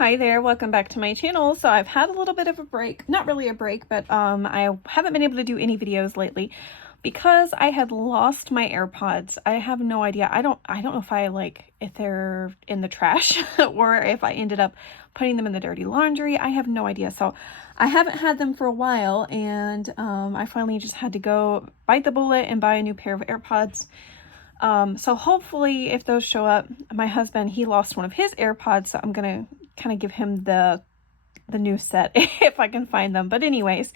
Hi there, welcome back to my channel. So I've had a little bit of a break, not really a break, but I haven't been able to do any videos lately because I had lost my AirPods. I have no idea. I don't know if they're in the trash or if I ended up putting them in the dirty laundry. I have no idea. So I haven't had them for a while, and I finally just had to go bite the bullet and buy a new pair of AirPods. So hopefully if those show up. My husband, he lost one of his AirPods, so I'm gonna kind of give him the new set if I can find them. But anyways,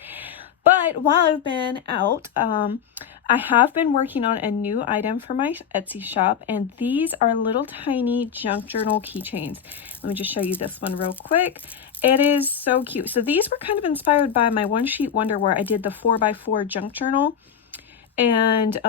while I've been out, I have been working on a new item for my Etsy shop, and these are little tiny junk journal keychains. Let me just show you this one real quick. It is so cute. So these were kind of inspired by my One Sheet Wonder where I did the 4x4 junk journal, and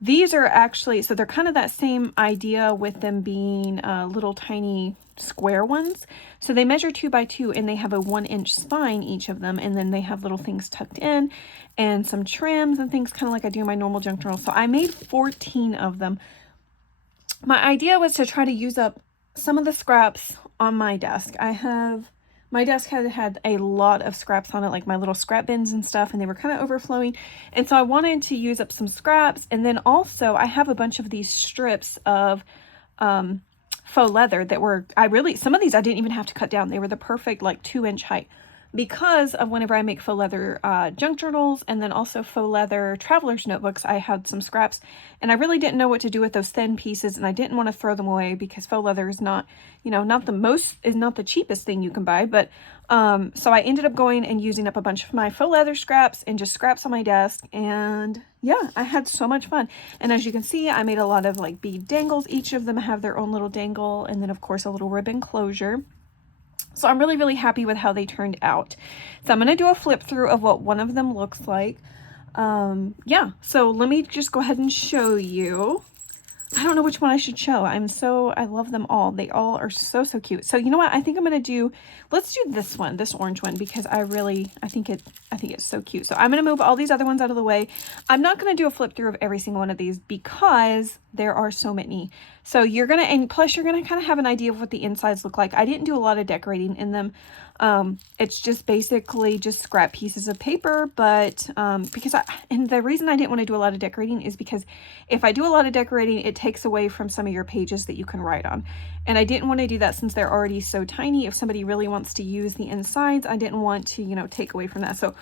these are actually, so they're kind of that same idea with them being little tiny square ones. So they measure 2 by 2 and they have a 1-inch spine, each of them. And then they have little things tucked in and some trims and things, kind of like I do in my normal junk journal. So I made 14 of them. My idea was to try to use up some of the scraps on my desk. My desk had a lot of scraps on it, like my little scrap bins and stuff, and they were kind of overflowing. And so I wanted to use up some scraps. And then also I have a bunch of these strips of faux leather that were, some of these I didn't even have to cut down. They were the perfect like 2-inch height because of whenever I make faux leather junk journals and then also faux leather traveler's notebooks. I had some scraps and I really didn't know what to do with those thin pieces, and I didn't want to throw them away because faux leather is not the cheapest thing you can buy. But so I ended up going and using up a bunch of my faux leather scraps and just scraps on my desk, and yeah, I had so much fun. And as you can see, I made a lot of like bead dangles. Each of them have their own little dangle, and then of course a little ribbon closure. So I'm really, really happy with how they turned out. So I'm going to do a flip through of what one of them looks like. Yeah, so let me just go ahead and show you. I don't know which one I should show. I love them all. They all are so, so cute. So you know what? I think I'm going to let's do this one, this orange one, because I think it's so cute. So I'm going to move all these other ones out of the way. I'm not going to do a flip through of every single one of these because there are so many. So plus you're going to kind of have an idea of what the insides look like. I didn't do a lot of decorating in them. It's just basically just scrap pieces of paper, but and the reason I didn't want to do a lot of decorating is because if I do a lot of decorating, it takes away from some of your pages that you can write on. And I didn't want to do that since they're already so tiny. If somebody really wants to use the insides, I didn't want to, take away from that. So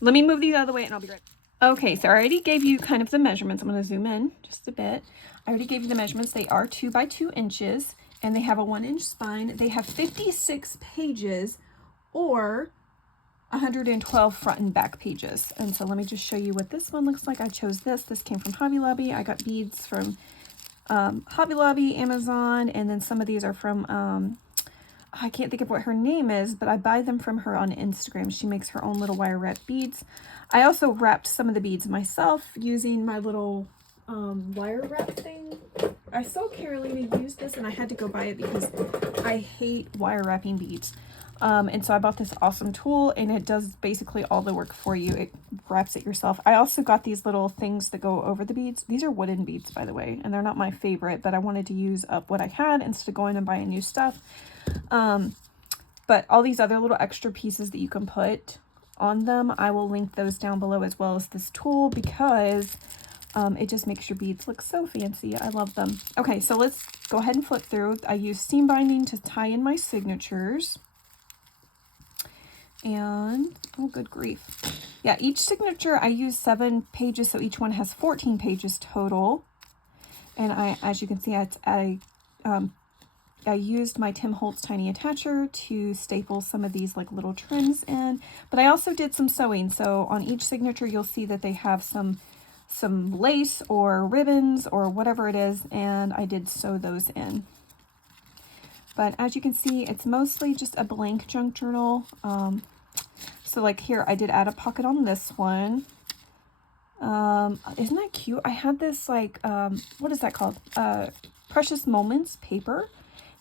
let me move these out of the way and I'll be right back. Okay, so I already gave you kind of the measurements. I'm going to zoom in just a bit. I already gave you the measurements. They are 2 by 2 inches and they have a 1-inch spine. They have 56 pages or 112 front and back pages. And so let me just show you what this one looks like. I chose this. This came from Hobby Lobby. I got beads from Hobby Lobby, Amazon, and then some of these are from, I can't think of what her name is, but I buy them from her on Instagram. She makes her own little wire wrap beads. I also wrapped some of the beads myself using my little wire wrap thing. I saw Carolina use this and I had to go buy it because I hate wire wrapping beads. And so I bought this awesome tool and it does basically all the work for you. It wraps it yourself. I also got these little things that go over the beads. These are wooden beads, by the way, and they're not my favorite, but I wanted to use up what I had instead of going and buying new stuff. But all these other little extra pieces that you can put on them, I will link those down below as well as this tool because it just makes your beads look so fancy. I love them. Okay, so let's go ahead and flip through. I use seam binding to tie in my signatures. And, oh, good grief. Yeah, each signature, I use 7 pages, so each one has 14 pages total. And as you can see, I used my Tim Holtz Tiny Attacher to staple some of these like little trims in. But I also did some sewing, so on each signature, you'll see that they have some lace or ribbons or whatever it is, and I did sew those in. But as you can see, it's mostly just a blank junk journal. So like here, I did add a pocket on this one. Isn't that cute? I had this like, what is that called? Precious Moments paper.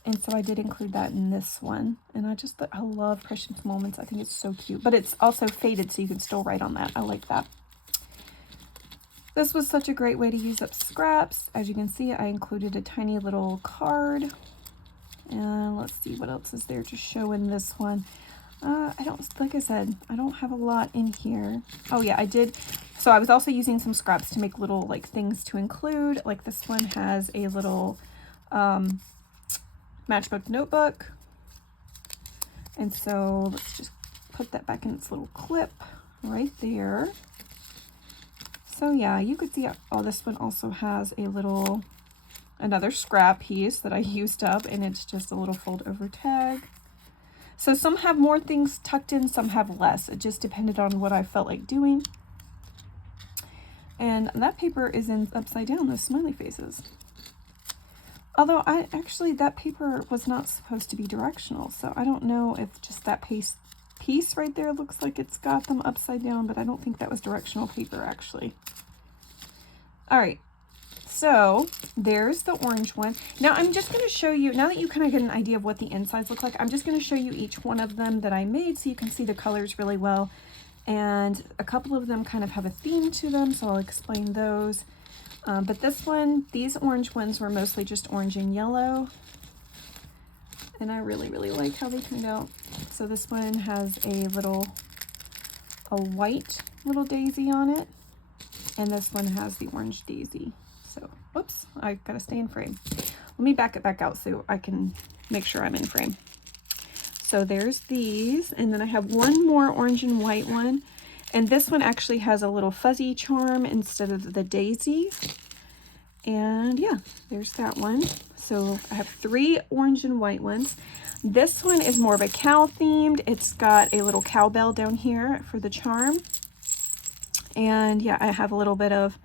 And so I did include that in this one. And I love Precious Moments. I think it's so cute. But it's also faded, so you can still write on that. I like that. This was such a great way to use up scraps. As you can see, I included a tiny little card. And let's see what else is there to show in this one. I don't, like I said, I don't have a lot in here. Oh yeah, I did. So I was also using some scraps to make little like things to include. Like this one has a little matchbook notebook. And so let's just put that back in its little clip right there. So yeah, you could see, oh, this one also has a little, another scrap piece that I used up, and it's just a little fold over tag. So some have more things tucked in, some have less. It just depended on what I felt like doing. And that paper is in upside down, those smiley faces. Although that paper was not supposed to be directional, so I don't know if just that piece right there looks like it's got them upside down, but I don't think that was directional paper actually. All right. So there's the orange one. Now I'm just going to show you, now that you kind of get an idea of what the insides look like, I'm just going to show you each one of them that I made so you can see the colors really well. And a couple of them kind of have a theme to them, so I'll explain those. But this one, these orange ones were mostly just orange and yellow. And I really, really like how they turned out. So this one has a white little daisy on it. And this one has the orange daisy. So, whoops, I gotta stay in frame. Let me back it back out so I can make sure I'm in frame. So there's these, and then I have one more orange and white one. And this one actually has a little fuzzy charm instead of the daisy. And yeah, there's that one. So I have 3 orange and white ones. This one is more of a cow themed. It's got a little cowbell down here for the charm. And yeah, I have a little bit of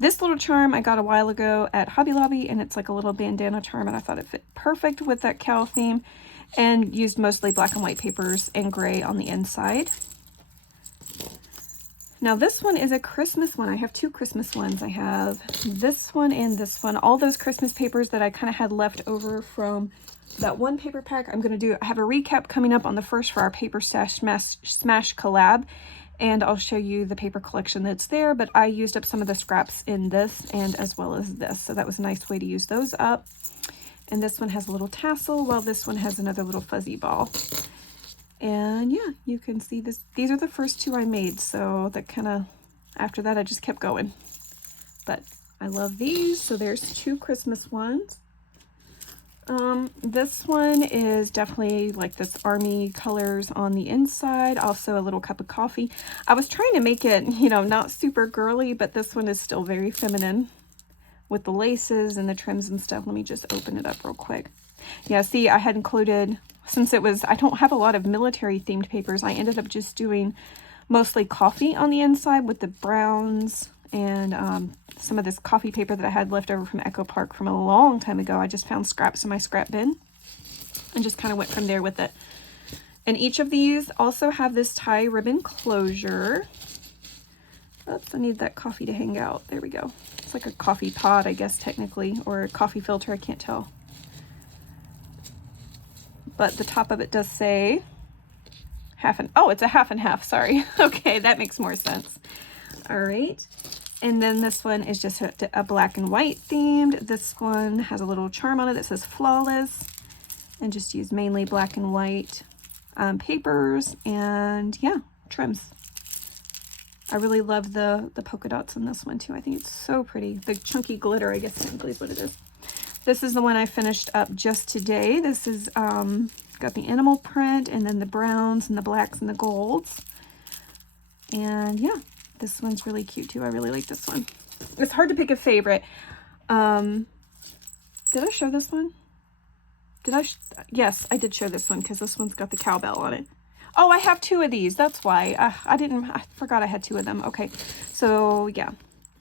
this little charm I got a while ago at Hobby Lobby, and it's like a little bandana charm, and I thought it fit perfect with that cow theme, and used mostly black and white papers and gray on the inside. Now this one is a Christmas one. I have 2 Christmas ones. I have this one and this one. All those Christmas papers that I kind of had left over from that one paper pack. I have a recap coming up on the first for our Paper Stash Smash collab. And I'll show you the paper collection that's there, but I used up some of the scraps in this and as well as this. So that was a nice way to use those up. And this one has a little tassel, while this one has another little fuzzy ball. And yeah, you can see this. These are the first 2 I made. So that kind of, after that, I just kept going. But I love these. So there's 2 Christmas ones. This one is definitely like this army colors on the inside, also a little cup of coffee. I was trying to make it, you know, not super girly, but this one is still very feminine with the laces and the trims and stuff. Let me just open it up real quick. Yeah, see, I had included, since I don't have a lot of military themed papers, I ended up just doing mostly coffee on the inside with the browns and some of this coffee paper that I had left over from Echo Park from a long time ago. I just found scraps in my scrap bin and just kind of went from there with it. And each of these also have this tie ribbon closure. Oops, I need that coffee to hang out. There we go. It's like a coffee pod, I guess, technically, or a coffee filter, I can't tell. But the top of it does say it's a half and half, sorry. Okay, that makes more sense. All right. And then this one is just a black and white themed. This one has a little charm on it that says flawless, and just use mainly black and white papers and yeah, trims. I really love the polka dots on this one too. I think it's so pretty. The chunky glitter, I guess technically is what it is. This is the one I finished up just today. This is got the animal print and then the browns and the blacks and the golds. And yeah, this one's really cute too. I really like this one. It's hard to pick a favorite. Did I show this one? Yes, I did show this one because this one's got the cowbell on it. Oh, I have 2 of these. That's why. I forgot I had 2 of them. Okay. So yeah,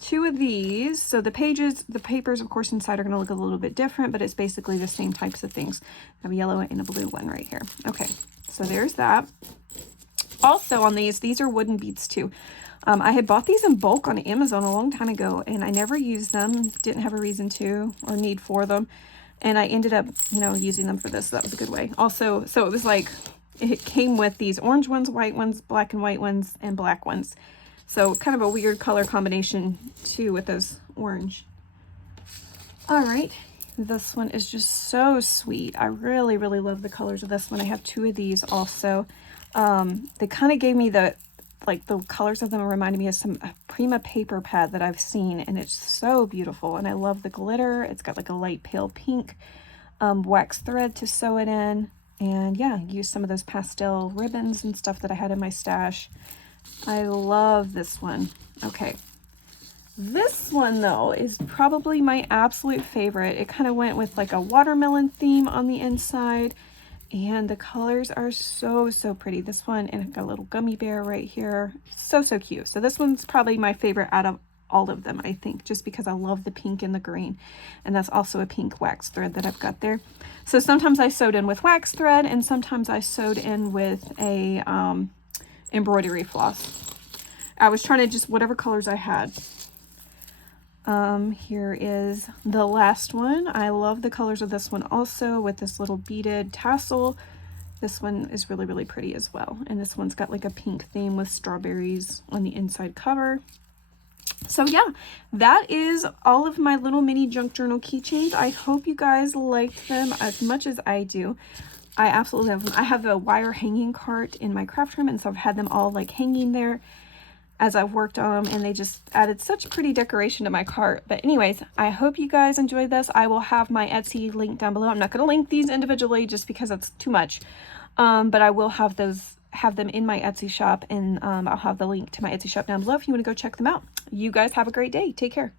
2 of these. So the papers, of course, inside are going to look a little bit different, but it's basically the same types of things. I have a yellow and a blue one right here. Okay. So there's that. Also on these are wooden beads too. I had bought these in bulk on Amazon a long time ago, and I never used them, didn't have a reason to or need for them. And I ended up, you know, using them for this. So that was a good way. Also, so it was like, it came with these orange ones, white ones, black and white ones, and black ones. So kind of a weird color combination too with those orange. All right. This one is just so sweet. I really, really love the colors of this one. I have 2 of these also. They kind of gave me the colors of them reminded me of some Prima paper pad that I've seen, and it's so beautiful. And I love the glitter. It's got like a light pale pink wax thread to sew it in. And yeah, use some of those pastel ribbons and stuff that I had in my stash. I love this one. Okay. This one, though, is probably my absolute favorite. It kind of went with like a watermelon theme on the inside, and the colors are so, so pretty. This one, and I've got a little gummy bear right here. So, so cute. So this one's probably my favorite out of all of them, I think, just because I love the pink and the green. And that's also a pink wax thread that I've got there. So sometimes I sewed in with wax thread, and sometimes I sewed in with a embroidery floss. I was trying to just whatever colors I had. Here is the last one. I love the colors of this one also, with this little beaded tassel. This one is really, really pretty as well. And this one's got like a pink theme with strawberries on the inside cover. So yeah, that is all of my little mini junk journal keychains. I hope you guys liked them as much as I do. I absolutely love them. I have a wire hanging cart in my craft room, and so I've had them all like hanging there as I've worked on them, and they just added such pretty decoration to my cart. But anyways, I hope you guys enjoyed this. I will have my Etsy link down below. I'm not going to link these individually just because it's too much, but I will have them in my Etsy shop, and I'll have the link to my Etsy shop down below if you want to go check them out. You guys have a great day. Take care.